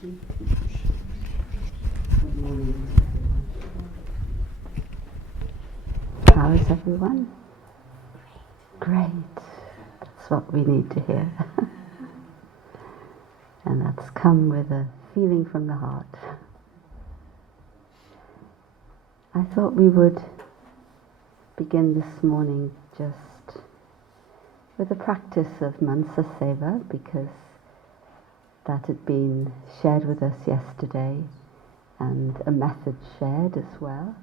Good morning. How is everyone? Great. That's what we need to hear. And that's come with a feeling from the heart. I thought we would begin this morning just with a practice of Mansa Seva, because that had been shared with us yesterday and a method shared as well.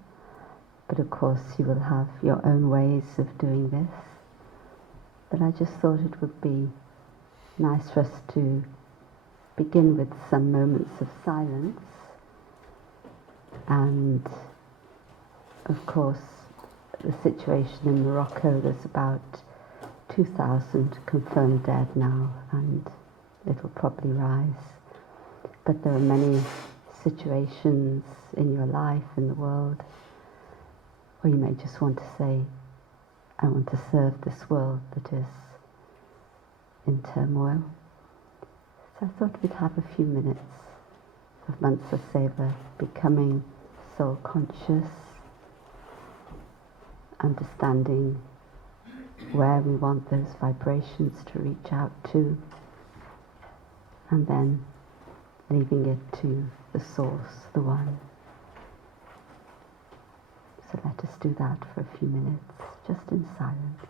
But of course you will have your own ways of doing this. But I just thought it would be nice for us to begin with some moments of silence. And of course the situation in Morocco, there's about 2,000 confirmed dead now, and it'll probably rise. But there are many situations in your life, in the world, or you may just want to say, I want to serve this world that is in turmoil. So I thought we'd have a few minutes of Mansa Seva, becoming soul conscious, understanding where we want those vibrations to reach out to, and then leaving it to the source, the one. So let us do that for a few minutes, just in silence.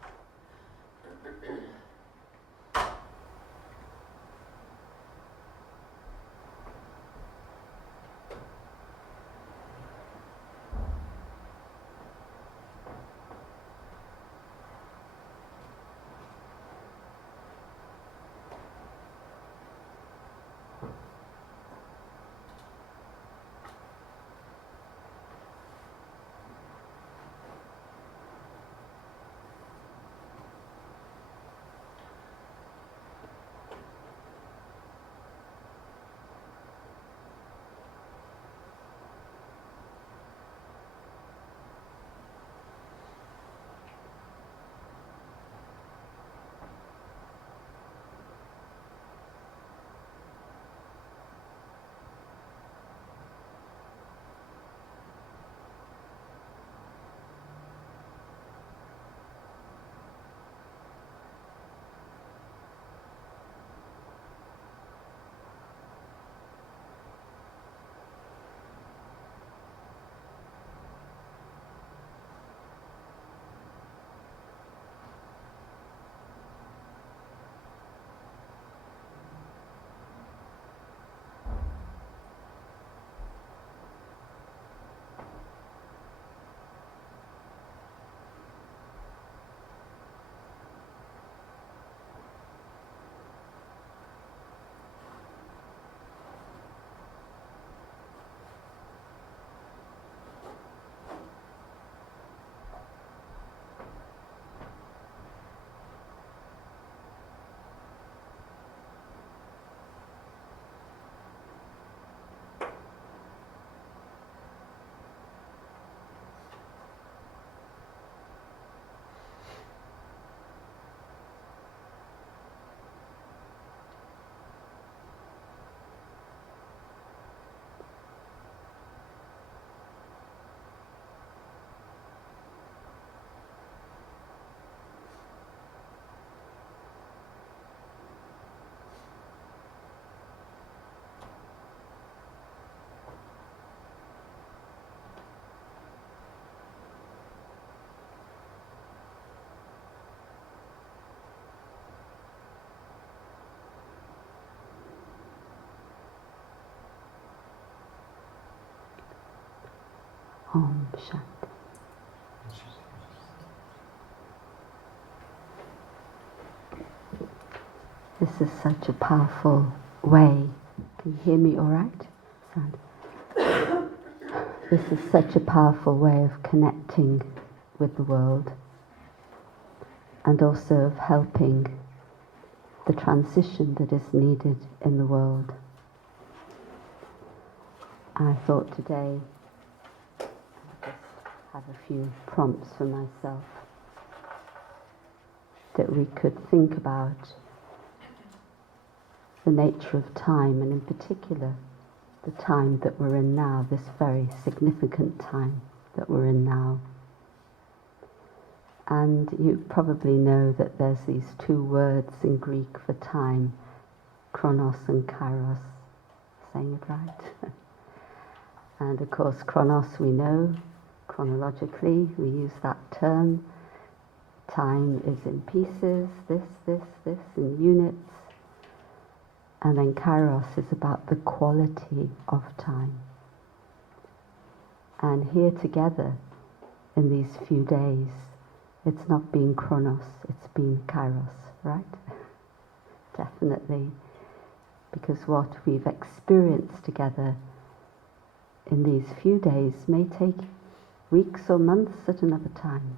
Om Shanti. This is such a powerful way. Can you hear me all right? Sound. This is such a powerful way of connecting with the world, and also of helping the transition that is needed in the world. I thought today I'll just have a few prompts for myself, that we could think about the nature of time, and in particular the time that we're in now, this very significant time that we're in now. And you probably know that there's these two words in Greek for time, chronos and kairos. Saying it right? And of course, chronos we know, chronologically, we use that term. Time is in pieces, this, in units. And then kairos is about the quality of time. And here together, in these few days, it's not been chronos, it's been kairos, right? Definitely. Because what we've experienced together in these few days may take weeks or months at another time.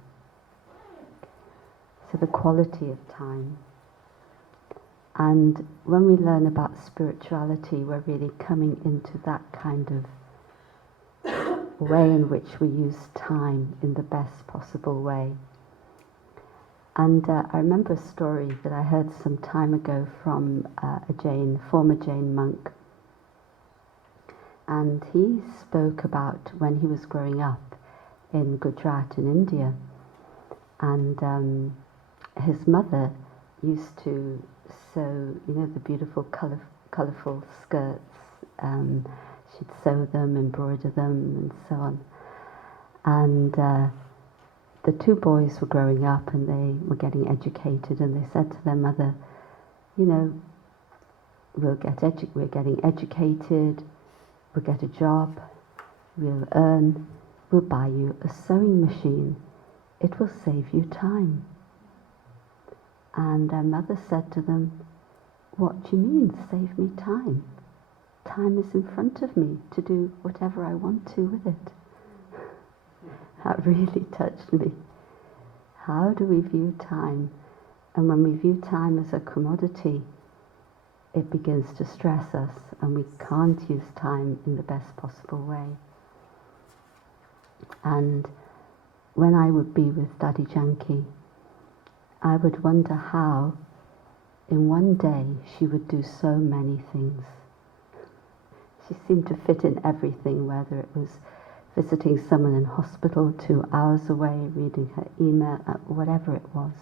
So the quality of time. And when we learn about spirituality, we're really coming into that kind of way in which we use time in the best possible way. And I remember a story that I heard some time ago from a former Jain monk. And he spoke about when he was growing up in Gujarat in India. And his mother used to sew, the beautiful colourful skirts. She'd sew them, embroider them, and so on. And the two boys were growing up and they were getting educated, and they said to their mother, we're getting educated, we'll get a job, we'll earn, we'll buy you a sewing machine. It will save you time. And their mother said to them, what do you mean, save me time? Time is in front of me to do whatever I want to with it. That really touched me. How do we view time? And when we view time as a commodity, it begins to stress us, and we can't use time in the best possible way. And when I would be with Daddy Janki, I would wonder how, in one day, she would do so many things. She seemed to fit in everything, whether it was visiting someone in hospital 2 hours away, reading her email, whatever it was.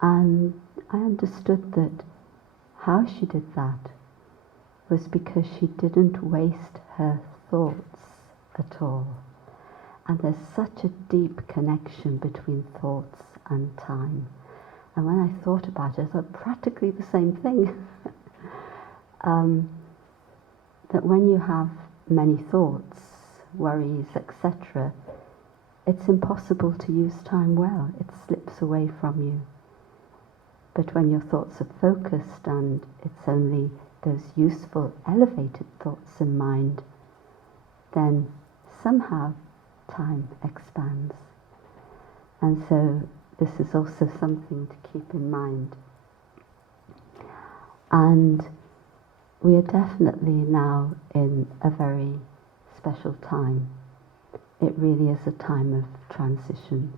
And I understood that how she did that was because she didn't waste her thoughts at all. And there's such a deep connection between thoughts and time. And when I thought about it, I thought practically the same thing. That when you have many thoughts, worries, etc., it's impossible to use time well. It slips away from you. But when your thoughts are focused and it's only those useful, elevated thoughts in mind, then somehow time expands. And so this is also something to keep in mind. And we are definitely now in a very special time. It really is a time of transition.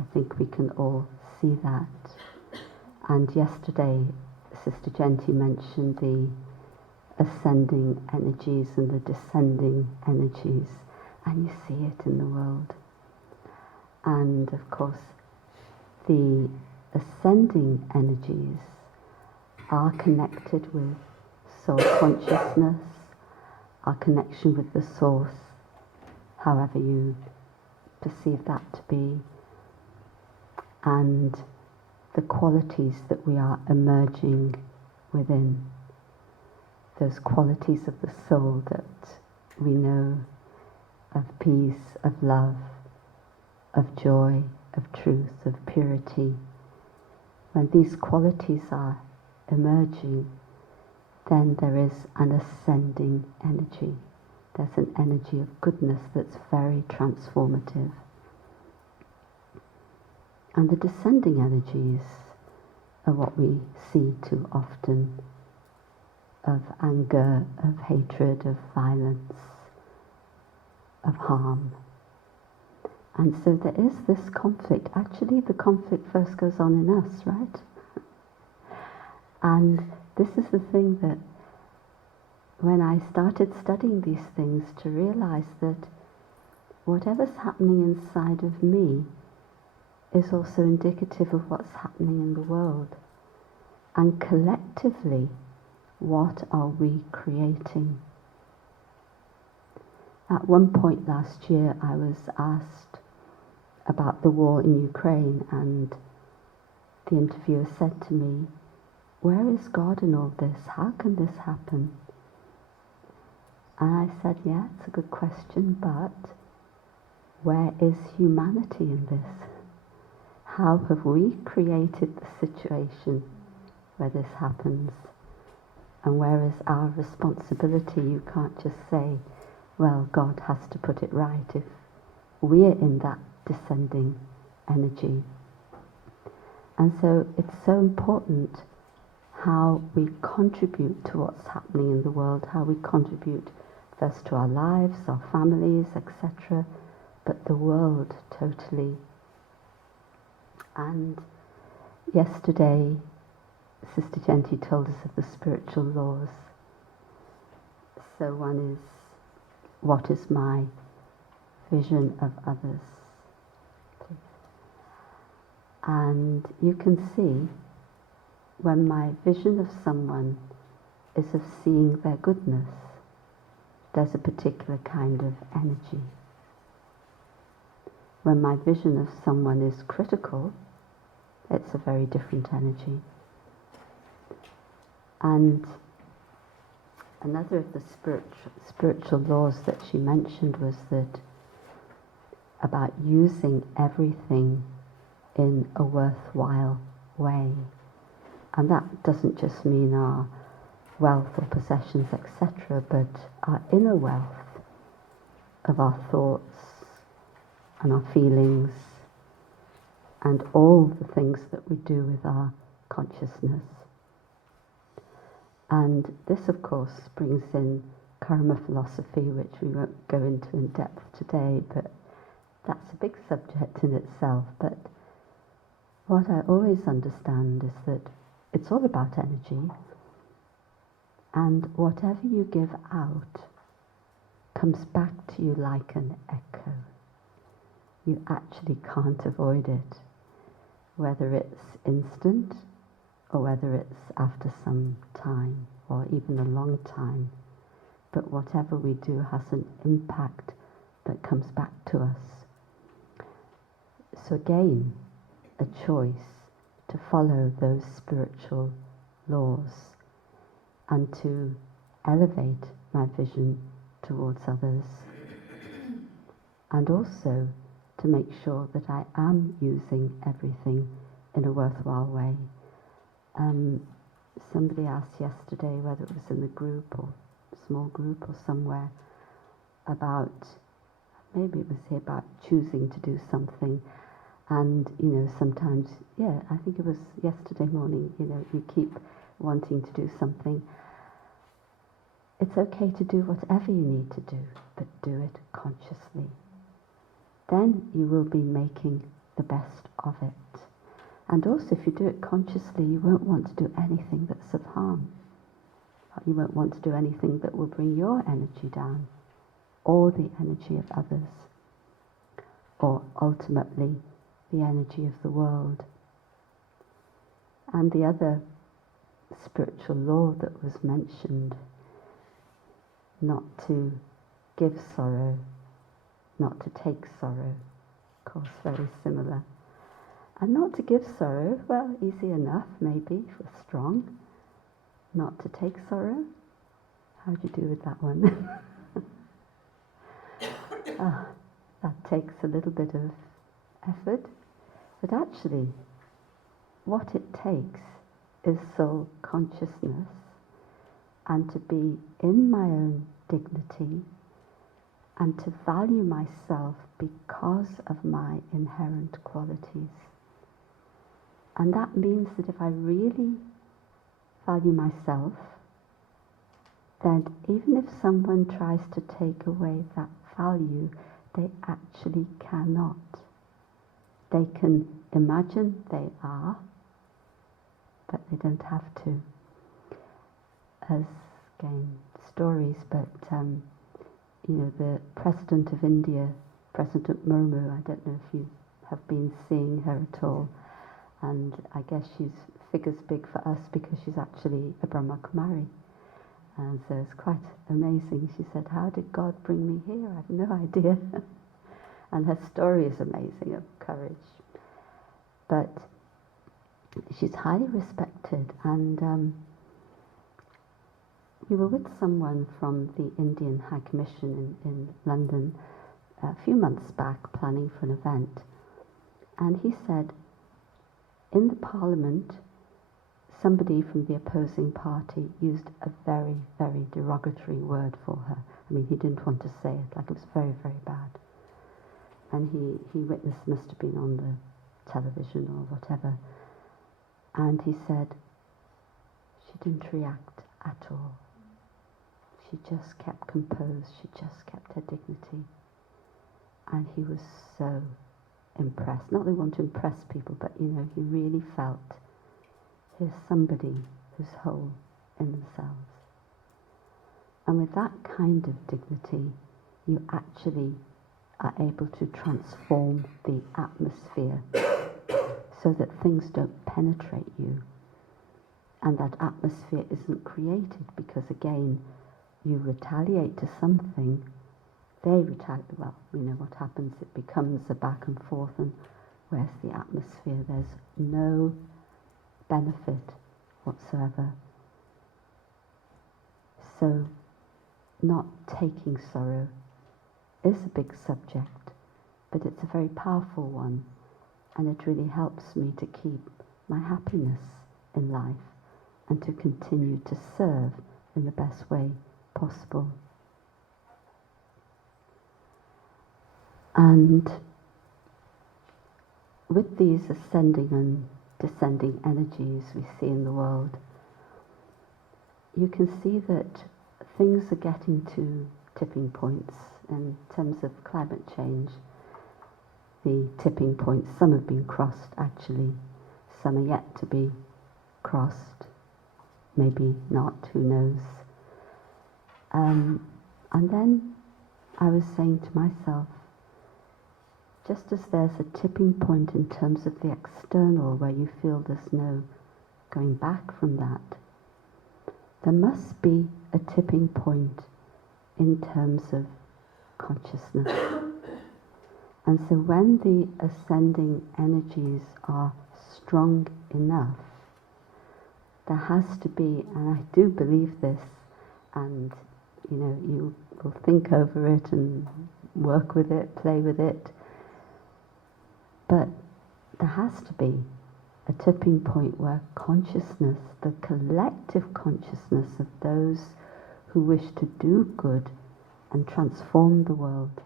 I think we can all see that. And yesterday, Sister Genti mentioned the ascending energies and the descending energies, and you see it in the world. And of course, the ascending energies are connected with soul consciousness, our connection with the source, however you perceive that to be, and the qualities that we are emerging within, those qualities of the soul that we know, of peace, of love, of joy, of truth, of purity. When these qualities are emerging, then there is an ascending energy. There's an energy of goodness that's very transformative. And the descending energies are what we see too often, of anger, of hatred, of violence, of harm. And so there is this conflict. Actually, the conflict first goes on in us, right? And this is the thing that when I started studying these things to realize that whatever's happening inside of me is also indicative of what's happening in the world. And collectively, what are we creating? At one point last year, I was asked about the war in Ukraine, and the interviewer said to me, "Where is God in all this? How can this happen?" And I said, yeah, it's a good question, but where is humanity in this? How have we created the situation where this happens? And where is our responsibility? You can't just say, well, God has to put it right if we're in that descending energy. And so it's so important how we contribute to what's happening in the world, how we contribute first to our lives, our families, etc., but the world totally. And yesterday, Sister Genti told us of the spiritual laws. So one is, what is my vision of others? Please. And you can see when my vision of someone is of seeing their goodness, there's a particular kind of energy. When my vision of someone is critical, it's a very different energy. And another of the spiritual laws that she mentioned was that about using everything in a worthwhile way. And that doesn't just mean our wealth or possessions, etc., but our inner wealth of our thoughts and our feelings and all the things that we do with our consciousness. And this, of course, brings in karma philosophy, which we won't go into in depth today, but that's a big subject in itself. But what I always understand is that it's all about energy, and whatever you give out comes back to you like an echo. You actually can't avoid it, whether it's instant or whether it's after some time or even a long time. But whatever we do has an impact that comes back to us. So again, a choice to follow those spiritual laws and to elevate my vision towards others, and also to make sure that I am using everything in a worthwhile way. Somebody asked yesterday, whether it was in the group or small group or somewhere, about, maybe it was here, about choosing to do something. And, sometimes, I think it was yesterday morning, you keep wanting to do something. It's okay to do whatever you need to do, but do it consciously. Then you will be making the best of it. And also, if you do it consciously, you won't want to do anything that's of harm. You won't want to do anything that will bring your energy down, or the energy of others, or ultimately the energy of the world. And the other spiritual law that was mentioned, not to give sorrow, not to take sorrow, of course very similar. And not to give sorrow, well, easy enough maybe if we're strong. Not to take sorrow, how do you do with that one? That takes a little bit of effort, but actually what it takes is soul consciousness, and to be in my own dignity and to value myself because of my inherent qualities. And that means that if I really value myself, then even if someone tries to take away that value, they actually cannot. They can imagine they are, but they don't have to. As again, stories, but the President of India, President Murmu, I don't know if you have been seeing her at all, and I guess she's figures big for us because she's actually a Brahma Kumari. And so it's quite amazing. She said, "How did God bring me here? I have no idea." And her story is amazing of courage. But she's highly respected, and we were with someone from the Indian High Commission in London a few months back planning for an event, and he said, in the Parliament, somebody from the opposing party used a very, very derogatory word for her. I mean, he didn't want to say it, like it was very, very bad. And he witnessed, must have been on the television or whatever, and he said she didn't react at all. She just kept composed, she just kept her dignity. And he was so impressed. Not that we want to impress people, but he really felt here's somebody who's whole in themselves. And with that kind of dignity, you actually are able to transform the atmosphere so that things don't penetrate you. And that atmosphere isn't created because, again, you retaliate to something, they retaliate. Well, what happens, it becomes a back and forth, and where's the atmosphere? There's no benefit whatsoever. So, not taking sorrow is a big subject, but it's a very powerful one, and it really helps me to keep my happiness in life and to continue to serve in the best way possible. And with these ascending and descending energies we see in the world, you can see that things are getting to tipping points in terms of climate change. The tipping points, some have been crossed actually, some are yet to be crossed, maybe not, who knows. And then I was saying to myself, just as there's a tipping point in terms of the external where you feel there's no going back from that, there must be a tipping point in terms of consciousness. And so when the ascending energies are strong enough, there has to be, and I do believe this, and you will think over it and work with it, play with it, but there has to be a tipping point where consciousness, the collective consciousness of those who wish to do good and transform the world,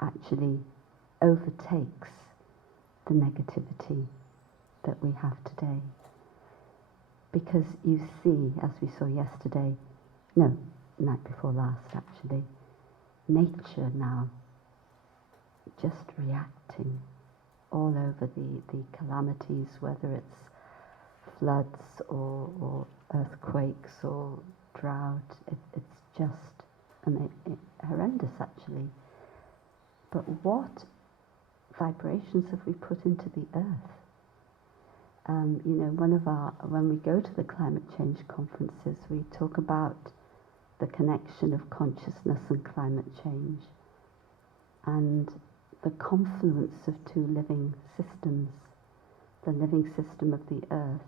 actually overtakes the negativity that we have today. Because you see, as we saw yesterday, no, night before last actually, nature now just reacting all over the calamities, whether it's floods or earthquakes or drought. It's just horrendous actually. But what vibrations have we put into the earth? When we go to the climate change conferences, we talk about the connection of consciousness and climate change, and the confluence of two living systems, the living system of the earth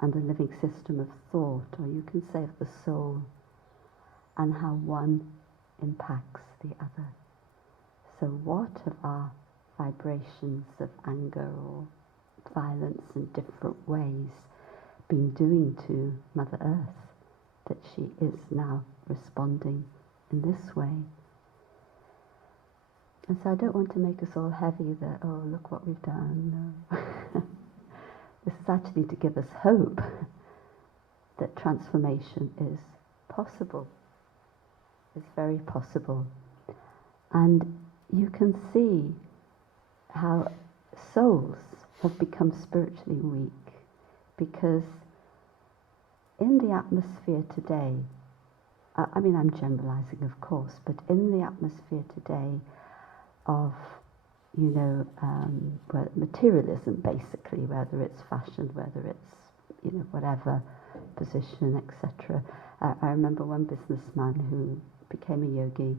and the living system of thought, or you can say of the soul, and how one impacts the other. So what have our vibrations of anger or violence in different ways been doing to Mother Earth, that she is now responding in this way? And so I don't want to make us all heavy that, oh, look what we've done. No. This is actually to give us hope that transformation is possible. It's very possible. And you can see how souls have become spiritually weak, because in the atmosphere today I mean, I'm generalizing, of course, but in the atmosphere today of, you know, materialism, basically, whether it's fashion, whether it's, you know, whatever position, etc. I remember one businessman who became a yogi,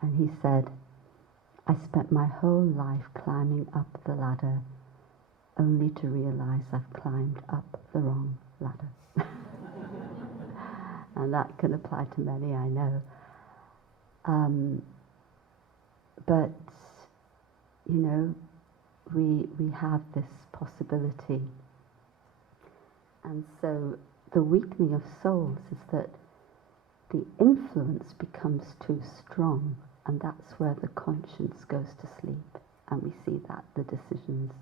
and he said, I spent my whole life climbing up the ladder only to realize I've climbed up the wrong ladder. And that can apply to many, I know. But, you know, we have this possibility. And so the weakening of souls is that the influence becomes too strong, and that's where the conscience goes to sleep. And we see that the decisions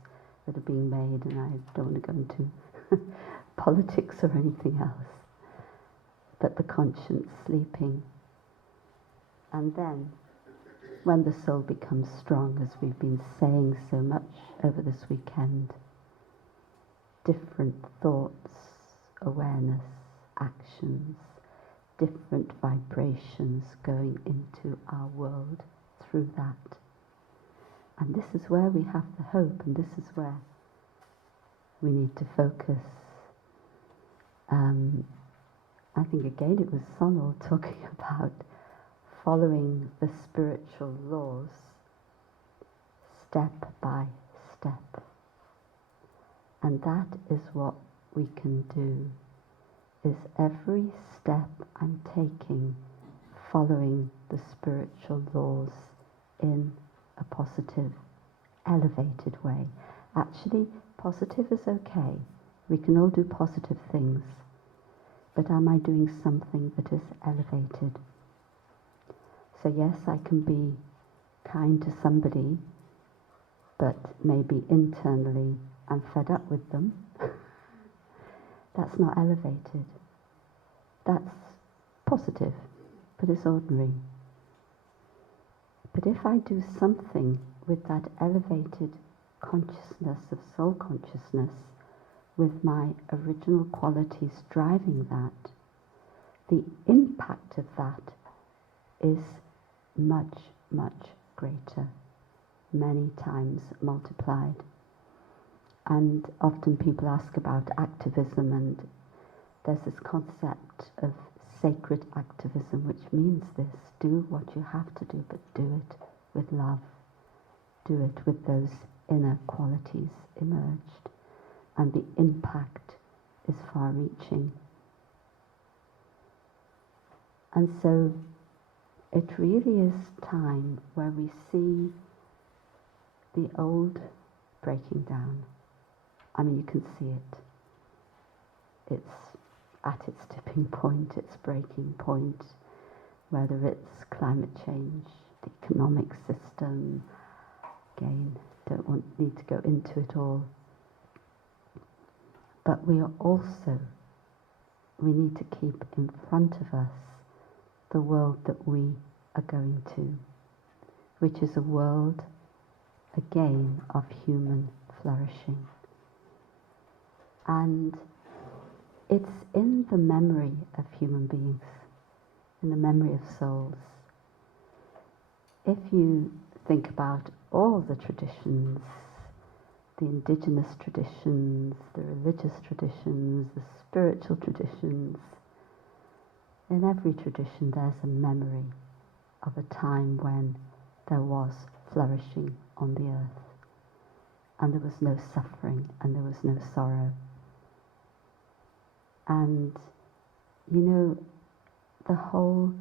that are being made, and I don't want to go into politics or anything else, but the conscience sleeping. And then, when the soul becomes strong, as we've been saying so much over this weekend, different thoughts, awareness, actions, different vibrations going into our world through that. And this is where we have the hope, and this is where we need to focus. I think again it was Sonal talking about following the spiritual laws step by step. And that is what we can do, is every step I'm taking following the spiritual laws in a positive, elevated way. Actually, positive is okay. We can all do positive things. But am I doing something that is elevated? So yes, I can be kind to somebody, but maybe internally I'm fed up with them. That's not elevated. That's positive, but it's ordinary. But if I do something with that elevated consciousness of soul consciousness, with my original qualities driving that, the impact of that is much, much greater, many times multiplied. And often people ask about activism, and there's this concept of sacred activism, which means this: do what you have to do, but do it with love. Do it with those inner qualities emerged. And the impact is far-reaching. And so it really is time where we see the old breaking down. I mean, you can see it. It's at its tipping point, its breaking point, whether it's climate change, the economic system. Again, need to go into it all. But we need to keep in front of us the world that we are going to, which is a world, again, of human flourishing. And it's in the memory of human beings, in the memory of souls. If you think about all the traditions, the indigenous traditions, the religious traditions, the spiritual traditions, in every tradition there's a memory of a time when there was flourishing on the earth, and there was no suffering and there was no sorrow. And, you know, the whole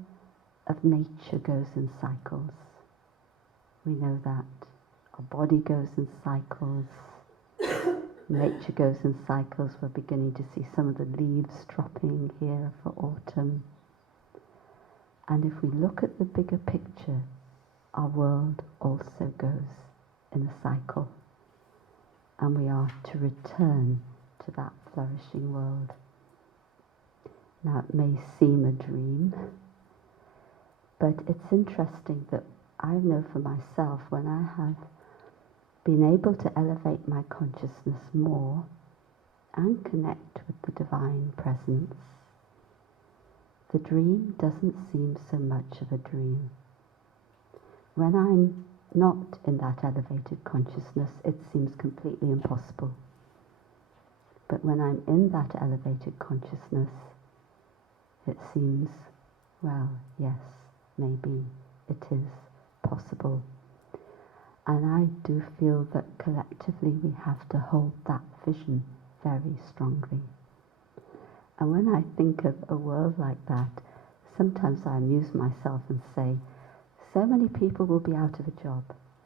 of nature goes in cycles. We know that. Our body goes in cycles. Nature goes in cycles. We're beginning to see some of the leaves dropping here for autumn. And if we look at the bigger picture, our world also goes in a cycle. And we are to return to that flourishing world. Now, it may seem a dream, but it's interesting that I know for myself, when I have been able to elevate my consciousness more and connect with the divine presence, the dream doesn't seem so much of a dream. When I'm not in that elevated consciousness, it seems completely impossible. But when I'm in that elevated consciousness, it seems, well, yes, maybe it is possible. And I do feel that collectively we have to hold that vision very strongly. And when I think of a world like that, sometimes I amuse myself and say, so many people will be out of a job.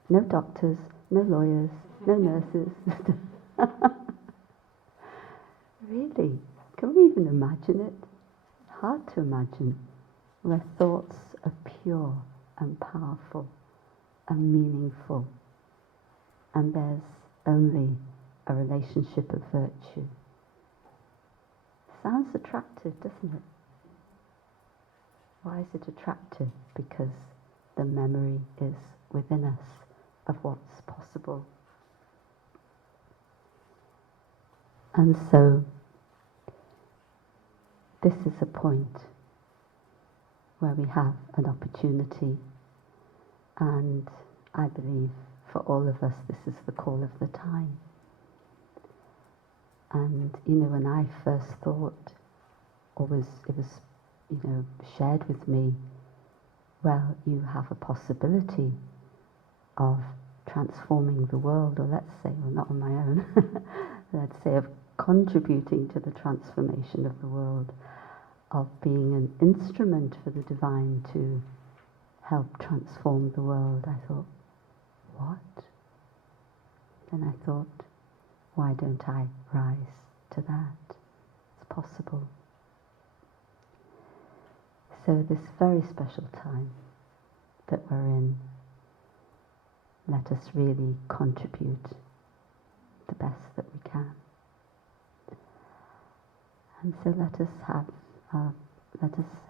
No doctors, no lawyers, no nurses. Really? Can we even imagine it? Hard to imagine, where thoughts are pure and powerful and meaningful, and there's only a relationship of virtue. Sounds attractive, doesn't it? Why is it attractive? Because the memory is within us of what's possible. And so, this is a point where we have an opportunity, and I believe for all of us this is the call of the time. And when I first thought, it was shared with me, well, you have a possibility of transforming the world, or let's say, well, not on my own, let's say of contributing to the transformation of the world, of being an instrument for the divine to help transform the world. I thought, what? Then I thought, why don't I rise to that? It's possible. So this very special time that we're in, let us really contribute the best that we can. And so let us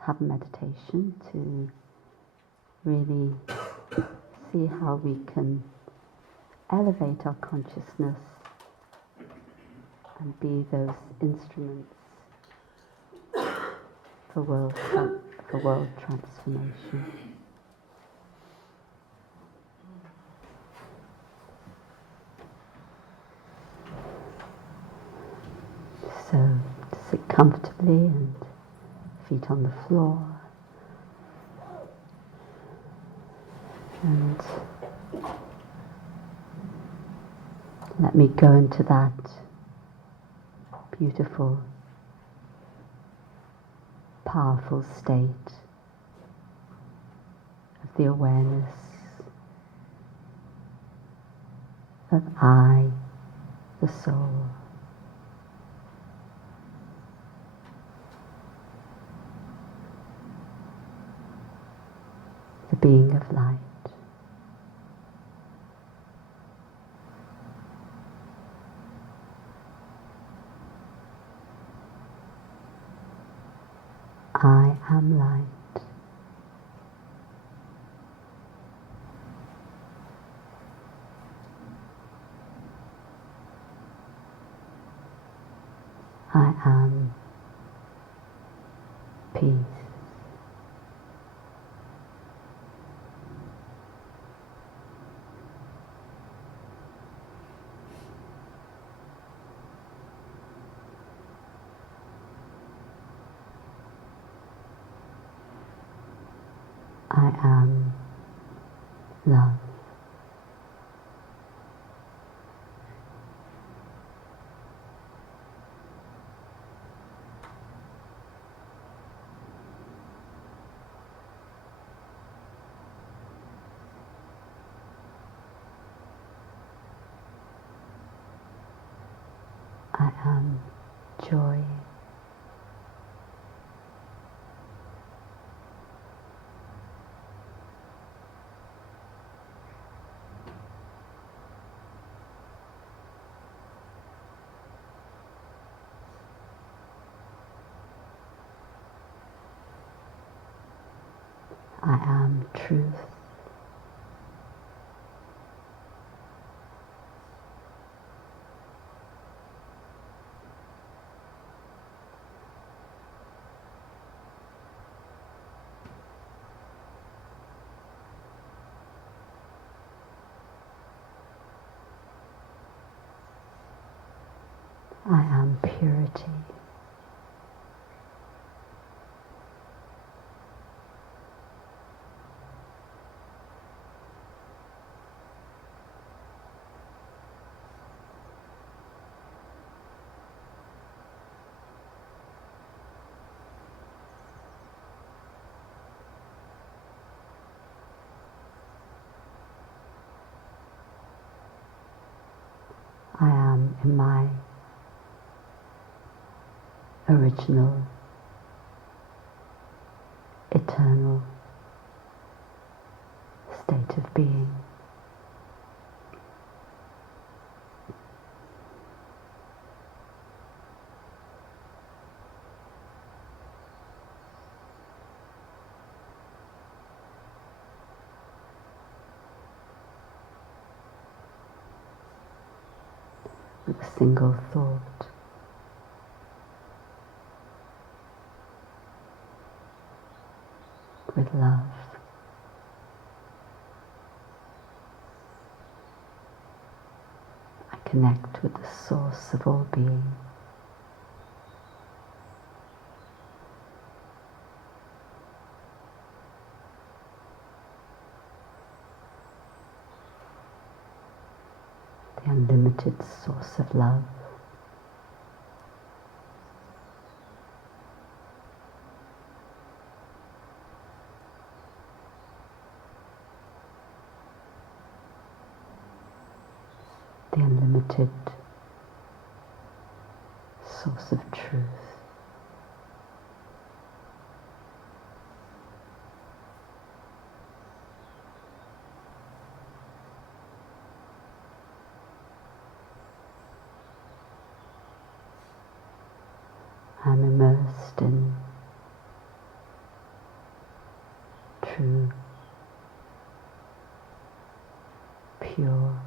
have meditation to really see how we can elevate our consciousness and be those instruments for world transformation. So sit comfortably and feet on the floor, and let me go into that beautiful, powerful state of the awareness of I, the soul. The being of light. I am light. I am peace. I am love. I am joy. I am truth. I am purity. I am in my original, eternal state of being. With a single thought, with love. I connect with the source of all being. The unlimited source of love. The unlimited source of truth. I'm immersed in true, pure,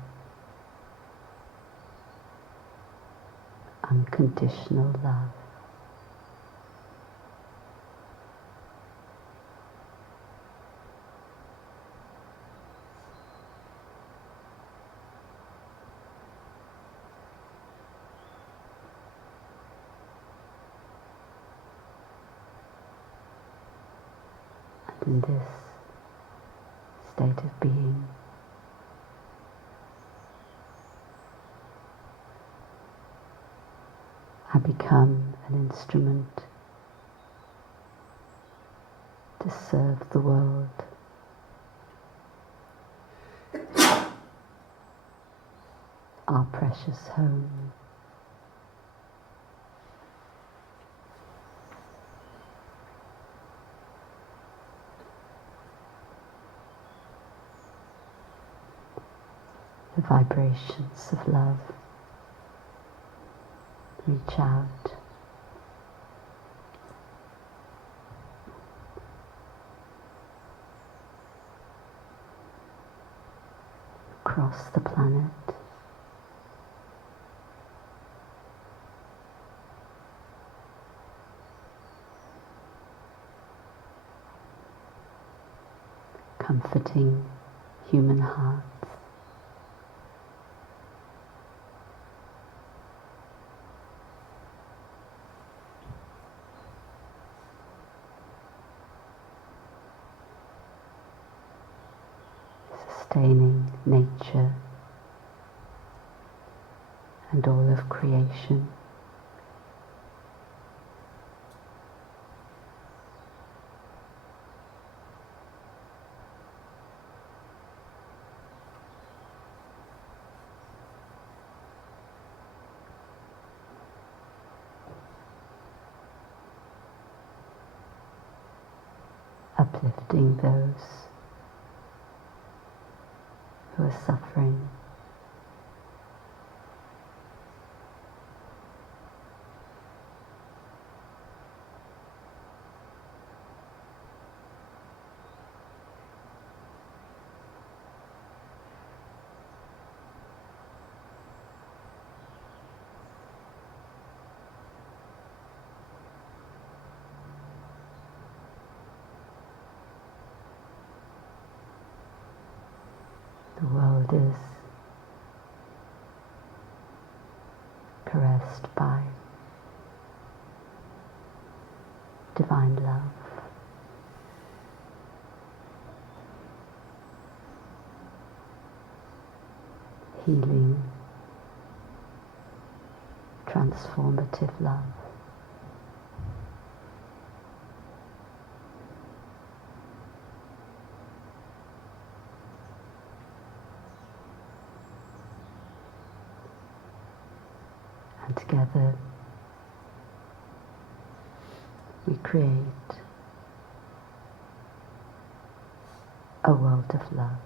unconditional love. And in this state of being, I become an instrument to serve the world. Our precious home. The vibrations of love reach out, across the planet, comforting human hearts. Sustaining nature and all of creation. Uplifting those who are suffering. The world is caressed by divine love. Healing, transformative love. And together we create a world of love.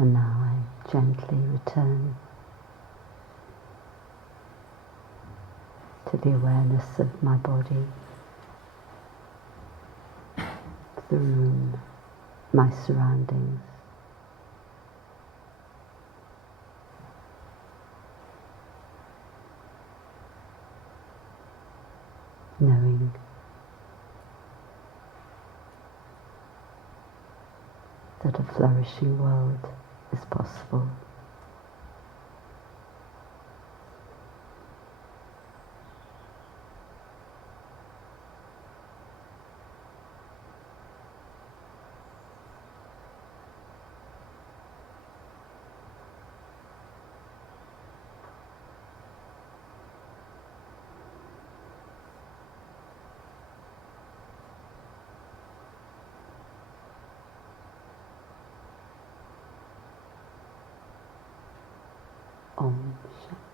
And now I gently return to the awareness of my body, the room, my surroundings. Knowing that a flourishing world is possible. Om Shanti.